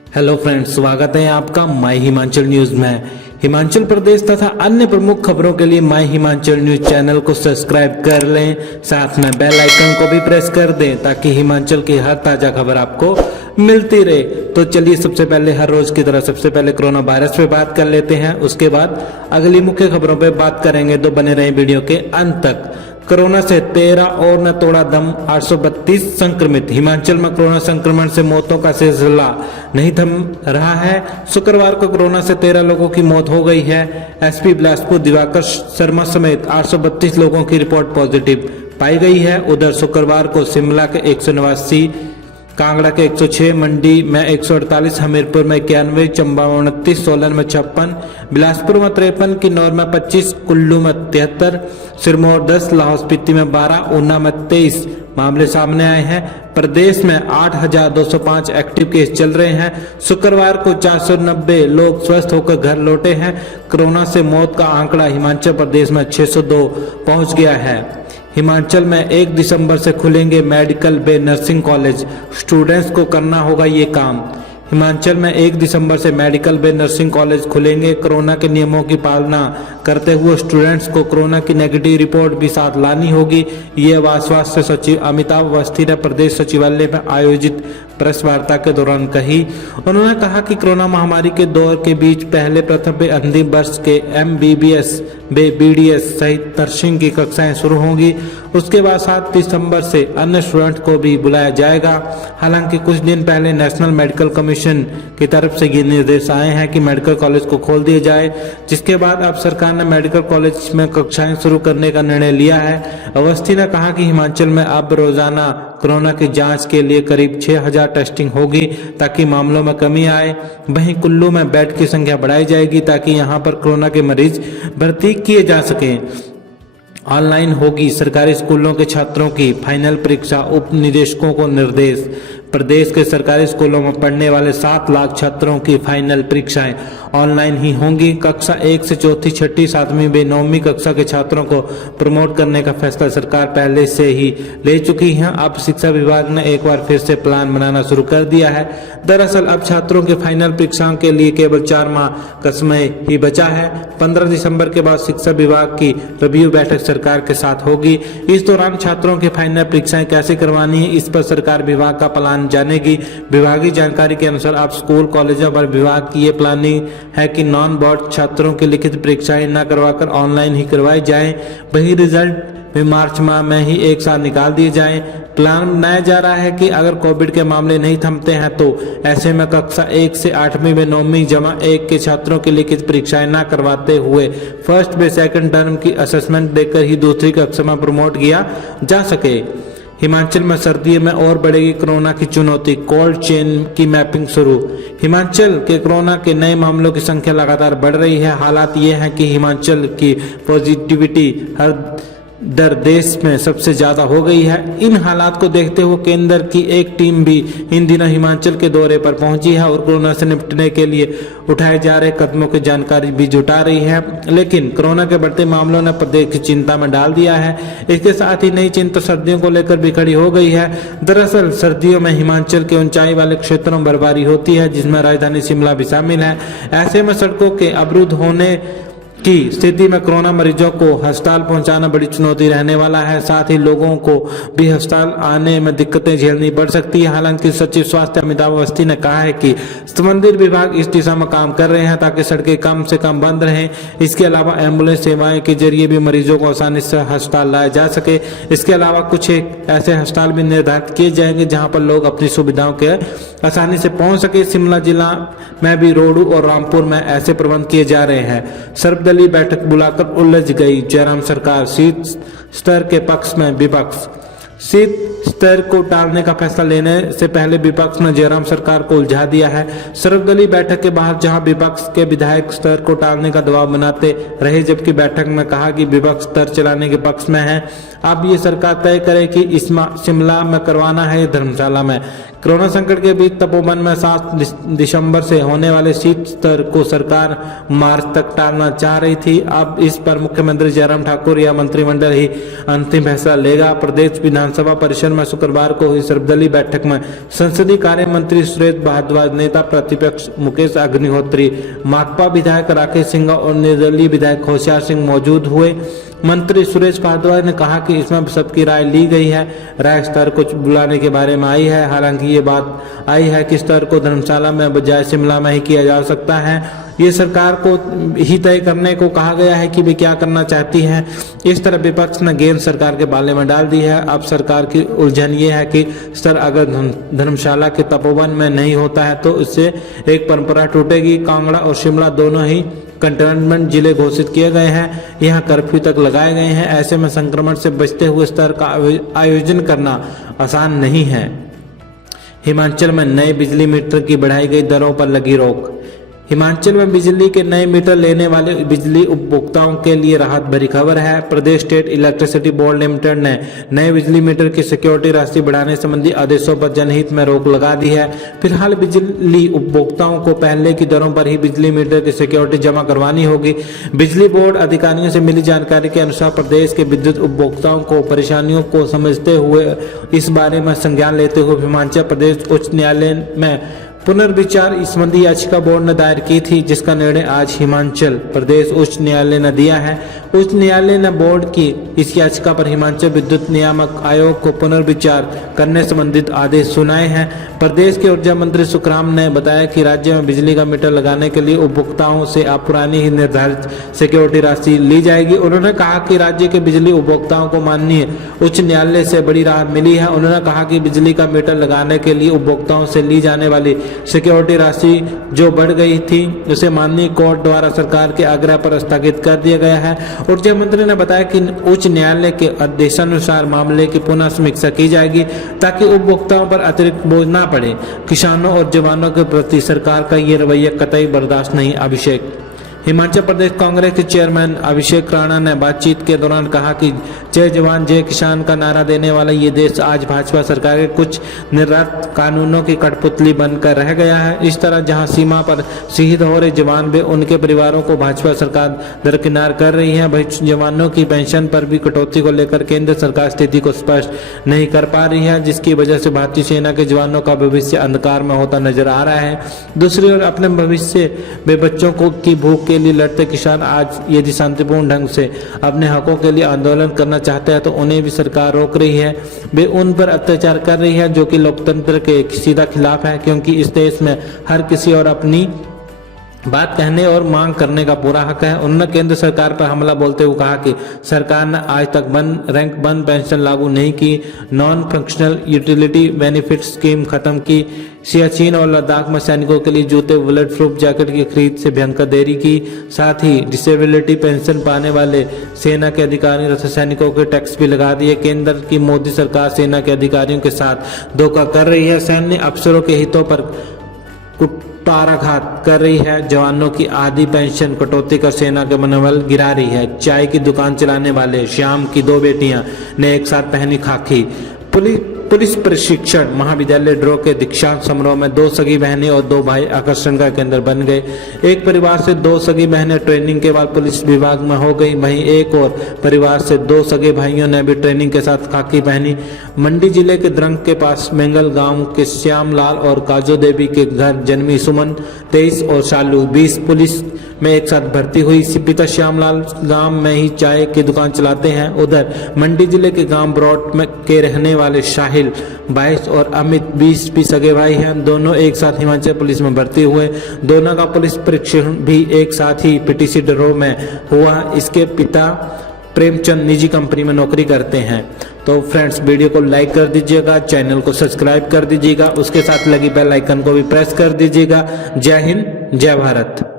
Hello friends, स्वागत है आपका माय हिमाचल न्यूज में। हिमाचल प्रदेश तथा अन्य प्रमुख खबरों के लिए माय हिमाचल न्यूज चैनल को सब्सक्राइब कर लें, साथ में बेल आइकन को भी प्रेस कर दें ताकि हिमाचल की हर ताजा खबर आपको मिलती रहे। तो चलिए सबसे पहले हर रोज की तरह सबसे पहले कोरोना वायरस पे बात कर लेते हैं, उसके बाद अगली मुख्य खबरों पे बात करेंगे। तो बने रहें वीडियो के अंत तक। कोरोना से 13 और न तोड़ा दम, 832 संक्रमित। हिमाचल में कोरोना संक्रमण से मौतों का सिलसिला नहीं थम रहा है। शुक्रवार को कोरोना से 13 लोगों की मौत हो गई है। एसपी बिलासपुर दिवाकर शर्मा समेत 832 लोगों की रिपोर्ट पॉजिटिव पाई गई है। उधर शुक्रवार को शिमला के 189, कांगड़ा के 106, मंडी में 148, हमीरपुर में 91, चंबा में 29, सोलन में 56, बिलासपुर में 53, किन्नौर में 25, कुल्लू में 73, सिरमौर 10, लाहौल स्पीति में 12, ऊना में 23 मामले सामने आए हैं। प्रदेश में 8,205 एक्टिव केस चल रहे हैं। शुक्रवार को 490 लोग स्वस्थ होकर घर लौटे हैं। कोरोना से मौत का आंकड़ा हिमाचल प्रदेश में 602 पहुंच गया है। हिमाचल में 1 दिसंबर से खुलेंगे मेडिकल व नर्सिंग कॉलेज, स्टूडेंट्स को करना होगा ये काम। हिमाचल में 1 दिसंबर से मेडिकल व नर्सिंग कॉलेज खुलेंगे। कोरोना के नियमों की पालना करते हुए स्टूडेंट्स को कोरोना की नेगेटिव रिपोर्ट भी साथ लानी होगी। ये स्वास्थ्य सचिव अमिताभ अवस्थी ने प्रदेश सचिवालय में आयोजित प्रेस वार्ता के दौरान कही। उन्होंने कहा कि कोरोना महामारी के दौर के बीच पहले, प्रथम व अंतिम वर्ष के MBBS व BDS सहित नर्सिंग की कक्षाएं शुरू होंगी। उसके बाद 7 दिसंबर से अन्य स्टूडेंट को भी बुलाया जाएगा। हालांकि कुछ दिन पहले नेशनल मेडिकल कमीशन की तरफ से ये निर्देश आए हैं कि मेडिकल कॉलेज को खोल दिया जाए, जिसके बाद अब सरकार ने मेडिकल कॉलेज में कक्षाएं शुरू करने का निर्णय लिया है। अवस्थी ने कहा कि हिमाचल में अब रोजाना कोरोना की जांच के लिए करीब 6,000 टेस्टिंग होगी ताकि मामलों में कमी आए। वहीं कुल्लू में बेड की संख्या बढ़ाई जाएगी ताकि यहां पर कोरोना के मरीज भर्ती किए जा सकें। ऑनलाइन होगी सरकारी स्कूलों के छात्रों की फाइनल परीक्षा, उप निदेशकों को निर्देश। प्रदेश के सरकारी स्कूलों में पढ़ने वाले 7 लाख छात्रों की फाइनल परीक्षाएं ऑनलाइन ही होंगी। कक्षा 1 से 4th, 6th, 7वीं व 9वीं कक्षा के छात्रों को प्रमोट करने का फैसला सरकार पहले से ही ले चुकी है। अब शिक्षा विभाग ने एक बार फिर से प्लान बनाना शुरू कर दिया है। दरअसल अब छात्रों के फाइनल परीक्षाओं के लिए केवल 4 माह का समय ही बचा है। 15 दिसंबर के बाद शिक्षा विभाग की रिव्यू बैठक सरकार के साथ होगी। इस दौरान छात्रों की फाइनल परीक्षाएं कैसे करवानी है, इस पर सरकार विभाग का प्लान जानेगी। विभागीय जानकारी के अनुसार अब स्कूल कॉलेजों पर विभाग की ये प्लानिंग है कि नॉन बोर्ड छात्रों की लिखित परीक्षाएं न करवाकर ऑनलाइन ही करवाई जाएं। वही रिजल्ट भी मार्च माह में ही एक साथ निकाल दिए जाएं। प्लान बनाया जा रहा है कि अगर कोविड के मामले नहीं थमते हैं तो ऐसे में कक्षा 1 से 8वीं व 9वीं जमा 1 के छात्रों की लिखित परीक्षाएं न करवाते हुए फर्स्ट व सेकंड टर्म की असेसमेंट देकर ही दूसरी कक्षा में प्रमोट किया जा सके। हिमाचल में सर्दियों में और बढ़ेगी कोरोना की चुनौती, कोल्ड चेन की मैपिंग शुरू। हिमाचल के कोरोना के नए मामलों की संख्या लगातार बढ़ रही है। हालात ये हैं कि हिमाचल की पॉजिटिविटी हर दर देश में सबसे ज्यादा हो गई है। इन हालात को देखते हुए केंद्र की एक टीम भी इन दिनों हिमाचल के दौरे पर पहुंची है और कोरोना से निपटने के लिए उठाए जा रहे कदमों की जानकारी भी जुटा रही है। लेकिन कोरोना के बढ़ते मामलों ने प्रदेश की चिंता में डाल दिया है। इसके साथ ही नई चिंता सर्दियों को लेकर भी खड़ी हो गई है। दरअसल सर्दियों में हिमाचल के ऊंचाई वाले क्षेत्रों में बर्फबारी होती है, जिसमें राजधानी शिमला भी शामिल है। ऐसे में सड़कों के अवरुद्ध होने की स्थिति में कोरोना मरीजों को अस्पताल पहुंचाना बड़ी चुनौती रहने वाला है। साथ ही लोगों को भी अस्पताल आने में दिक्कतें झेलनी पड़ सकती है। हालांकि सचिव स्वास्थ्य अमिताभ अवस्थी ने कहा है कि संबंधित विभाग इस दिशा में काम कर रहे हैं ताकि सड़कें कम से कम बंद रहें। इसके अलावा एम्बुलेंस सेवाएं के जरिए भी मरीजों को आसानी से अस्पताल लाया जा सके। इसके अलावा कुछ ऐसे अस्पताल भी निर्धारित किए जाएंगे जहाँ पर लोग अपनी सुविधाओं के आसानी से पहुंच सके। शिमला जिला में भी रोहडू और रामपुर में ऐसे प्रबंध किए जा रहे हैं। सर्वदलीय बैठक बुलाकर उलझ गई जयराम सरकार, शीत स्तर के पक्ष में विपक्ष। शीत स्तर को टालने का फैसला लेने से पहले विपक्ष ने जयराम सरकार को उलझा दिया है। सर्वदलीय बैठक के बाहर जहां विपक्ष के विधायक स्तर को टालने का दबाव बनाते रहे, जबकि बैठक में कहा कि विपक्ष स्तर चलाने के पक्ष में है। अब ये सरकार तय करे कि इस शिमला में करवाना है या धर्मशाला में। कोरोना संकट के बीच तपोवन में 7 दिसंबर से होने वाले शीत स्तर को सरकार मार्च तक टालना चाह रही थी। अब इस पर मुख्यमंत्री जयराम ठाकुर या मंत्रिमंडल ही अंतिम फैसला लेगा। प्रदेश विधानसभा परिसर में शुक्रवार को हुई सर्वदलीय बैठक में संसदीय कार्य मंत्री सुरेश भारद्वाज, नेता प्रतिपक्ष मुकेश अग्निहोत्री, माकपा विधायक राकेश सिंह और निर्दलीय विधायक होशियार सिंह मौजूद हुए। मंत्री सुरेश भारद्वाज ने कहा कि इसमें सबकी राय ली गई है। राय स्तर को बुलाने के बारे में आई है। हालांकि ये बात आई है कि स्तर को धर्मशाला में बजाय शिमला में ही किया जा सकता है। ये सरकार को ही तय करने को कहा गया है कि वे क्या करना चाहती है। इस तरह विपक्ष ने गेंद सरकार के बाले में डाल दी है। अब सरकार की उलझन ये है कि स्तर अगर धर्मशाला के तपोवन में नहीं होता है तो इससे एक परंपरा टूटेगी। कांगड़ा और शिमला दोनों ही कंटेनमेंट जिले घोषित किए गए हैं। यहाँ कर्फ्यू तक लगाए गए हैं। ऐसे में संक्रमण से बचते हुए स्तर का आयोजन करना आसान नहीं है। हिमाचल में नए बिजली मीटर की बढ़ाई गई दरों पर लगी रोक। हिमाचल में बिजली के नए मीटर लेने वाले बिजली उपभोक्ताओं के लिए राहत भरी खबर है। प्रदेश स्टेट इलेक्ट्रिसिटी बोर्ड लिमिटेड ने नए बिजली मीटर की सिक्योरिटी राशि बढ़ाने संबंधी आदेशों पर जनहित में रोक लगा दी है। फिलहाल बिजली उपभोक्ताओं को पहले की दरों पर ही बिजली मीटर की सिक्योरिटी जमा करवानी होगी। बिजली बोर्ड अधिकारियों से मिली जानकारी के अनुसार प्रदेश के विद्युत उपभोक्ताओं को परेशानियों को समझते हुए इस बारे में संज्ञान लेते हुए हिमाचल प्रदेश उच्च न्यायालय में पुनर्विचार संबंधी याचिका बोर्ड ने दायर की थी, जिसका निर्णय आज हिमाचल प्रदेश उच्च न्यायालय ने दिया है। उच्च न्यायालय ने बोर्ड की इस याचिका पर हिमाचल विद्युत नियामक आयोग को पुनर्विचार करने संबंधित आदेश सुनाए हैं। प्रदेश के ऊर्जा मंत्री सुखराम ने बताया कि राज्य में बिजली का मीटर लगाने के लिए उपभोक्ताओं से अब पुरानी ही निर्धारित सिक्योरिटी राशि ली जाएगी। उन्होंने कहा कि राज्य के बिजली उपभोक्ताओं को माननीय उच्च न्यायालय से बड़ी राहत मिली है। उन्होंने कहा कि बिजली का मीटर लगाने के लिए उपभोक्ताओं से ली जाने वाली सिक्योरिटी राशि जो बढ़ गई थी उसे माननीय कोर्ट द्वारा सरकार के आग्रह पर स्थगित कर दिया गया है। ऊर्जा मंत्री ने बताया कि उच्च न्यायालय के आदेशानुसार मामले की पुनः समीक्षा की जाएगी ताकि उपभोक्ताओं पर अतिरिक्त बोझ न पड़े। किसानों और जवानों के प्रति सरकार का ये रवैया कतई बर्दाश्त नहीं। अभिषेक हिमाचल प्रदेश कांग्रेस के चेयरमैन अभिषेक राणा ने बातचीत के दौरान कहा कि जय जवान जय किसान का नारा देने वाला ये देश आज भाजपा सरकार के कुछ निर्धारित कानूनों की कठपुतली बनकर रह गया है। इस तरह जहां सीमा पर शहीद हो रहे जवान व उनके परिवारों को भाजपा सरकार दरकिनार कर रही है, वहीं जवानों की पेंशन पर भी कटौती को लेकर केंद्र सरकार स्थिति को स्पष्ट नहीं कर पा रही है, जिसकी वजह से भारतीय सेना के जवानों का भविष्य अंधकार में होता नजर आ रहा है। दूसरी ओर अपने भविष्य में बच्चों को की भूख के लिए लड़ते किसान आज यदि शांतिपूर्ण ढंग से अपने हकों के लिए आंदोलन करना चाहते हैं तो उन्हें भी सरकार रोक रही है। वे उन पर अत्याचार कर रही है जो कि लोकतंत्र के सीधा खिलाफ है, क्योंकि इस देश में हर किसी और अपनी बात कहने और मांग करने का पूरा हक है। उन्होंने केंद्र सरकार पर हमला बोलते हुए कहा कि सरकार ने आज तक रैंक बंद पेंशन लागू नहीं की, non functional utility benefit scheme खत्म की, सियाचिन और लद्दाख में सैनिकों के लिए जूते बुलेट प्रूफ जैकेट की खरीद से भयंकर देरी की, साथ ही डिसेबिलिटी पेंशन पाने वाले सेना के अधिकारियों तथा सैनिकों के टैक्स भी लगा दिए। केंद्र की मोदी सरकार सेना के अधिकारियों के साथ धोखा कर रही है, सैन्य अफसरों के हितों पर कुठाराघात कर रही है, जवानों की आधी पेंशन कटौती कर सेना के मनोबल गिरा रही है। चाय की दुकान चलाने वाले श्याम की 2 बेटियां ने एक साथ पहनी खाकी। पुलिस प्रशिक्षण महाविद्यालय ड्रो के दीक्षांत समारोह में 2 सगी बहनें और 2 भाई आकर्षण का केंद्र बन गए। एक परिवार से 2 सगी बहनें ट्रेनिंग के बाद पुलिस विभाग में हो गई, वहीं एक और परिवार से 2 सगे भाइयों ने भी ट्रेनिंग के साथ खाकी पहनी। मंडी जिले के द्रंग के पास मेंगल गांव के श्यामलाल और काजो देवी के घर जन्मी सुमन 23 और शालू 20 पुलिस में एक साथ भर्ती हुई। पिता श्यामलाल गांव में ही चाय की दुकान चलाते हैं। उधर मंडी जिले के गांव ब्रॉड में के रहने वाले शाहिल 22 और अमित 20 भी सगे भाई हैं। दोनों एक साथ हिमाचल पुलिस में भर्ती हुए। दोनों का पुलिस प्रशिक्षण भी एक साथ ही पीटीसी ड्रो में हुआ। इसके पिता प्रेमचंद निजी कंपनी में नौकरी करते हैं। तो फ्रेंड्स, वीडियो को लाइक कर दीजिएगा, चैनल को सब्सक्राइब कर दीजिएगा, उसके साथ लगी बेल आइकन को भी प्रेस कर दीजिएगा। जय हिंद, जय भारत।